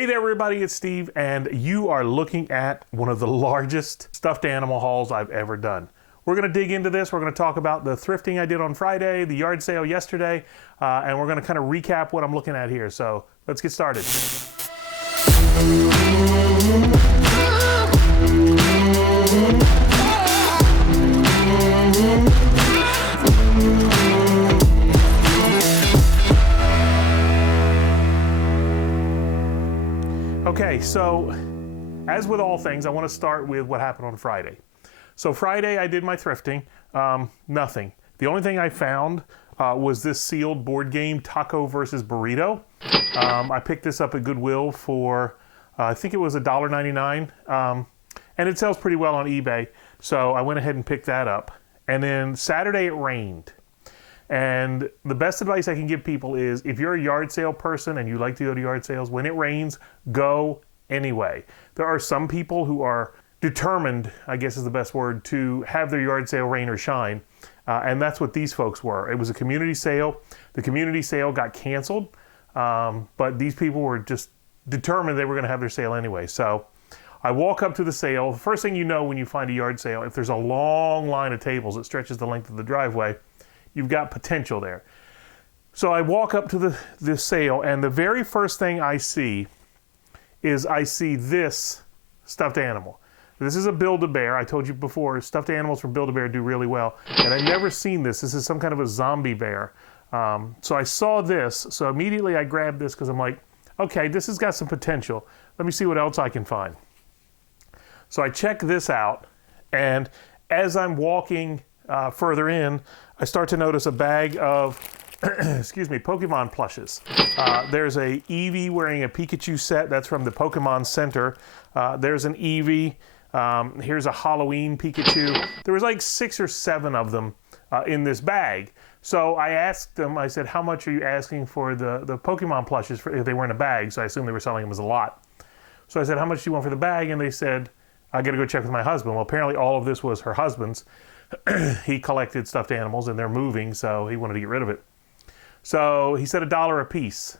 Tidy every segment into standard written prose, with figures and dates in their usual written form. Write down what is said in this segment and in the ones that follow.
Hey there everybody, it's Steve, and you are looking at one of the largest stuffed animal hauls I've ever done. We're going to dig into this. We're going to talk about the thrifting I did on Friday, the yard sale yesterday, and we're going to kind of recap what I'm looking at here. So let's get started. Okay, so as with all things, I want to start with what happened on Friday. So Friday I did my thrifting, nothing. The only thing I found was this sealed board game, Taco versus Burrito. I picked this up at Goodwill for, I think it was $1.99, and it sells pretty well on eBay. So I went ahead and picked that up. And then Saturday it rained. And the best advice I can give people is if you're a yard sale person and you like to go to yard sales, when it rains, go anyway. There are some people who are determined, I guess is the best word, to have their yard sale rain or shine. And that's what these folks were. It was a community sale. The community sale got canceled, but these people were just determined they were going to have their sale anyway. So I walk up to the sale. The first thing you know when you find a yard sale, if there's a long line of tables that stretches the length of the driveway, you've got potential there. So I walk up to the sale, and the very first thing I see is this stuffed animal. This is a Build-A-Bear. I told you before, stuffed animals from Build-A-Bear do really well. And I've never seen this. This is some kind of a zombie bear. So I saw this, so immediately I grabbed this because I'm like, okay, this has got some potential. Let me see what else I can find. So I check this out, and as I'm walking further in, I start to notice a bag of, excuse me, Pokemon plushes. There's a Eevee wearing a Pikachu set. That's from the Pokemon Center. There's an Eevee. Here's a Halloween Pikachu. There was like 6 or 7 of them in this bag. So I asked them, I said, how much are you asking for the Pokemon plushes if they were in a bag? So I assumed they were selling them as a lot. So I said, how much do you want for the bag? And they said, I got to go check with my husband. Well, apparently all of this was her husband's. He collected stuffed animals and they're moving, so he wanted to get rid of it. So he said $1 a piece.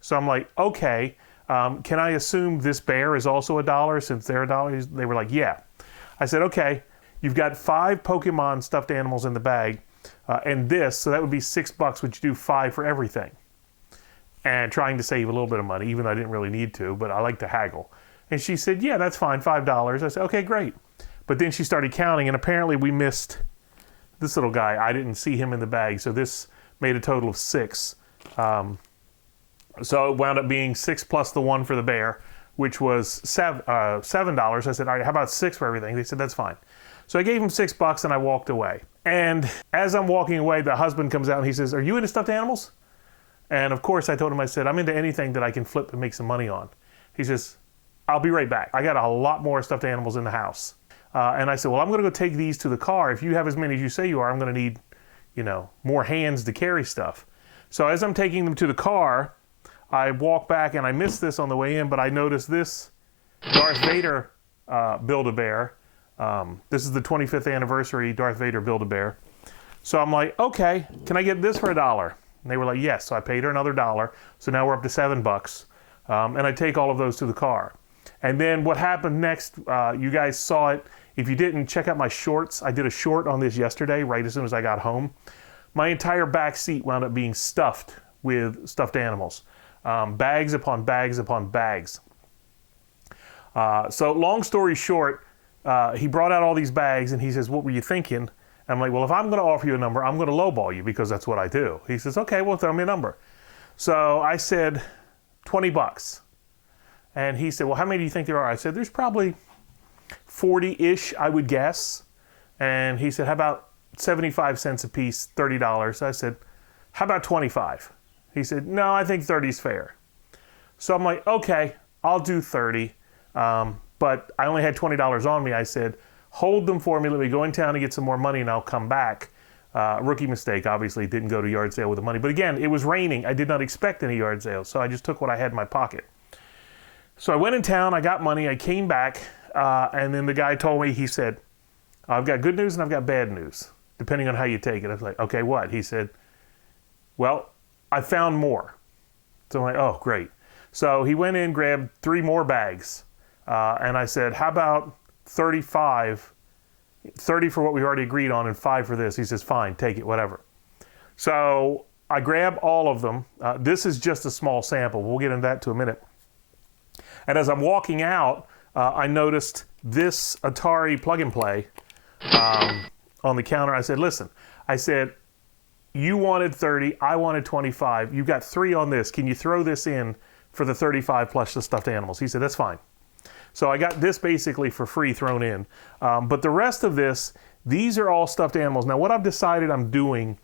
So I'm like, okay, can I assume this bear is also $1 since they're $1? They were like, yeah. I said, okay, you've got 5 Pokemon stuffed animals in the bag and this, so that would be $6, which you do 5 for everything. And trying to save a little bit of money, even though I didn't really need to, but I like to haggle. And she said, yeah, that's fine, $5. I said, okay, great. But then she started counting, and apparently we missed this little guy. I didn't see him in the bag, so this made a total of 6. So it wound up being 6 plus the 1 for the bear, which was $7. I said, all right, how about 6 for everything? They said, that's fine. So I gave him $6, and I walked away. And as I'm walking away, the husband comes out, and he says, are you into stuffed animals? And of course, I told him, I said, I'm into anything that I can flip and make some money on. He says, I'll be right back. I got a lot more stuffed animals in the house. And I said, well, I'm going to go take these to the car. If you have as many as you say you are, I'm going to need, more hands to carry stuff. So as I'm taking them to the car, I walk back, and I missed this on the way in, but I noticed this Darth Vader Build-A-Bear. This is the 25th anniversary Darth Vader Build-A-Bear. So I'm like, okay, can I get this for $1? And they were like, yes. So I paid her another $1. So now we're up to $7. And I take all of those to the car. And then what happened next, you guys saw it. If you didn't, check out my shorts. I did a short on this yesterday, right as soon as I got home. My entire back seat wound up being stuffed with stuffed animals. Bags upon bags upon bags. So long story short, he brought out all these bags, and he says, what were you thinking? And I'm like, well, if I'm going to offer you a number, I'm going to lowball you because that's what I do. He says, okay, well, throw me a number. So I said, $20. And he said, well, how many do you think there are? I said, there's probably 40-ish, I would guess. And he said, how about 75 cents a piece, $30? I said, how about 25? He said, no, I think 30 is fair. So I'm like, okay, I'll do 30. But I only had $20 on me. I said, hold them for me. Let me go in town and get some more money, and I'll come back. Rookie mistake, obviously, didn't go to yard sale with the money. But again, it was raining. I did not expect any yard sales, so I just took what I had in my pocket. So I went in town, I got money, I came back, and then the guy told me, he said, I've got good news and I've got bad news, depending on how you take it. I was like, okay, what? He said, well, I found more. So I'm like, oh, great. So he went in, grabbed 3 more bags. And I said, how about 35, 30 for what we already agreed on and 5 for this. He says, fine, take it, whatever. So I grab all of them. This is just a small sample. We'll get into that in a minute. And as I'm walking out, I noticed this Atari plug and play on the counter. I said, listen, I said, you wanted 30, I wanted 25. You've got 3 on this. Can you throw this in for the 35 plus the stuffed animals? He said, that's fine. So I got this basically for free thrown in. But the rest of this, these are all stuffed animals. Now what I've decided I'm doing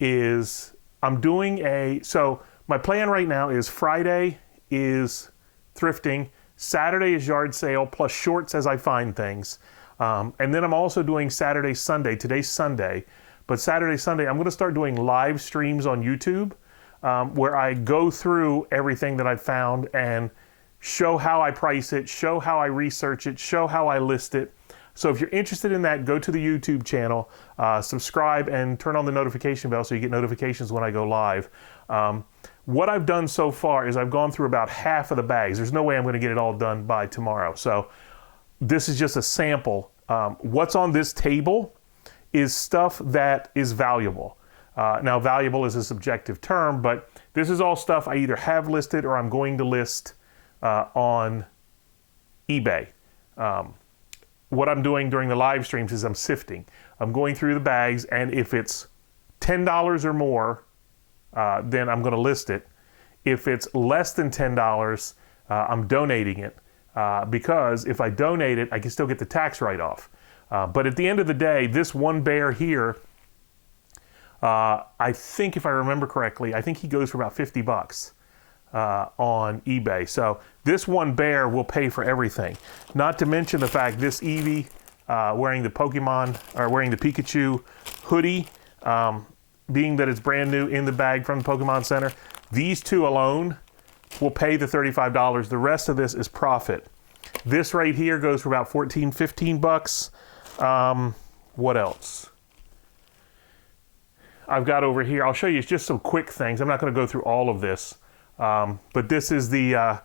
is so my plan right now is Friday is thrifting, Saturday is yard sale plus shorts as I find things. And then I'm also doing Saturday, Sunday. Today's Sunday. But Saturday, Sunday, I'm going to start doing live streams on YouTube where I go through everything that I've found and show how I price it, show how I research it, show how I list it. So if you're interested in that, go to the YouTube channel, subscribe, and turn on the notification bell so you get notifications when I go live. What I've done so far is I've gone through about half of the bags. There's no way I'm going to get it all done by tomorrow. So this is just a sample. What's on this table is stuff that is valuable. Now, valuable is a subjective term, but this is all stuff I either have listed or I'm going to list on eBay. What I'm doing during the live streams is I'm sifting. I'm going through the bags, and if it's $10 or more, then I'm going to list it. If it's less than $10, I'm donating it because if I donate it, I can still get the tax write-off. But at the end of the day, this one bear here, I think if I remember correctly, I think he goes for about 50 bucks on eBay. So this one bear will pay for everything. Not to mention the fact this Eevee wearing the Pokemon, or wearing the Pikachu hoodie, being that it's brand new in the bag from the Pokemon Center, these 2 alone will pay the $35. The rest of this is profit. This right here goes for about 14, 15 bucks. What else? I've got over here, I'll show you just some quick things. I'm not going to go through all of this. But this is the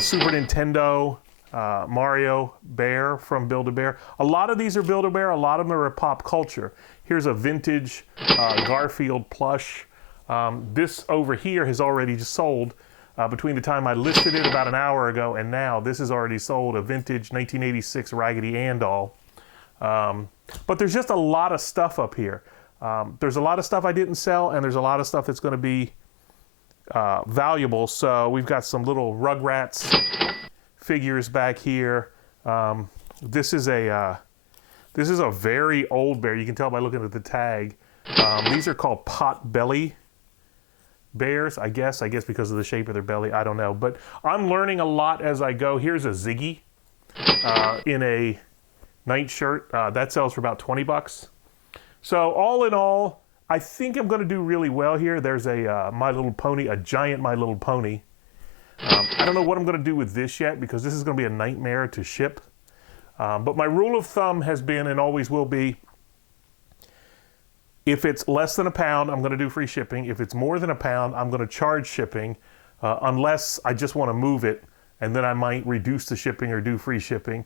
Super Nintendo Mario bear from Build-A-Bear. A lot of these are Build-A-Bear, a lot of them are pop culture. Here's a vintage Garfield plush. This over here has already sold between the time I listed it about an hour ago and now. This is already sold, a vintage 1986 Raggedy Ann doll. But there's just a lot of stuff up here. There's a lot of stuff I didn't sell, and there's a lot of stuff that's going to be valuable. So we've got some little Rugrats figures back here. This is a very old bear. You can tell by looking at the tag. These are called pot belly bears, I guess because of the shape of their belly. I don't know, but I'm learning a lot as I go. Here's a Ziggy in a nightshirt that sells for about 20 bucks. So all in all, I think I'm going to do really well here. There's a My Little Pony, a giant My Little Pony. I don't know what I'm going to do with this yet because this is going to be a nightmare to ship. But my rule of thumb has been and always will be, if it's less than £1, I'm going to do free shipping. If it's more than £1, I'm going to charge shipping, unless I just want to move it, and then I might reduce the shipping or do free shipping.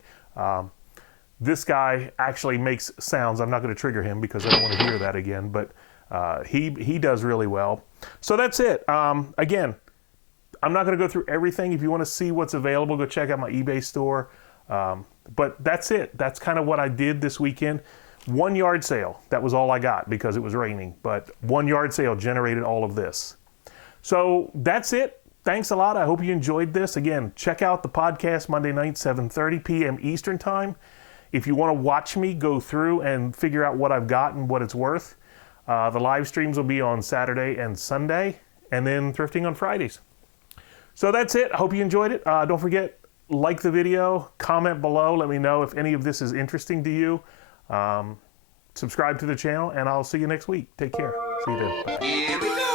This guy actually makes sounds. I'm not going to trigger him because I don't want to hear that again, but he does really well. So that's it. Again, I'm not going to go through everything. If you want to see what's available, go check out my eBay store. But that's it. That's kind of what I did this weekend. One yard sale. That was all I got because it was raining. But one yard sale generated all of this. So that's it. Thanks a lot. I hope you enjoyed this. Again, check out the podcast Monday night, 7:30 p.m. Eastern Time. If you want to watch me go through and figure out what I've got and what it's worth, the live streams will be on Saturday and Sunday, and then thrifting on Fridays. So that's it. I hope you enjoyed it. Don't forget, like the video, comment below. Let me know if any of this is interesting to you. Subscribe to the channel, and I'll see you next week. Take care. See you then. Bye.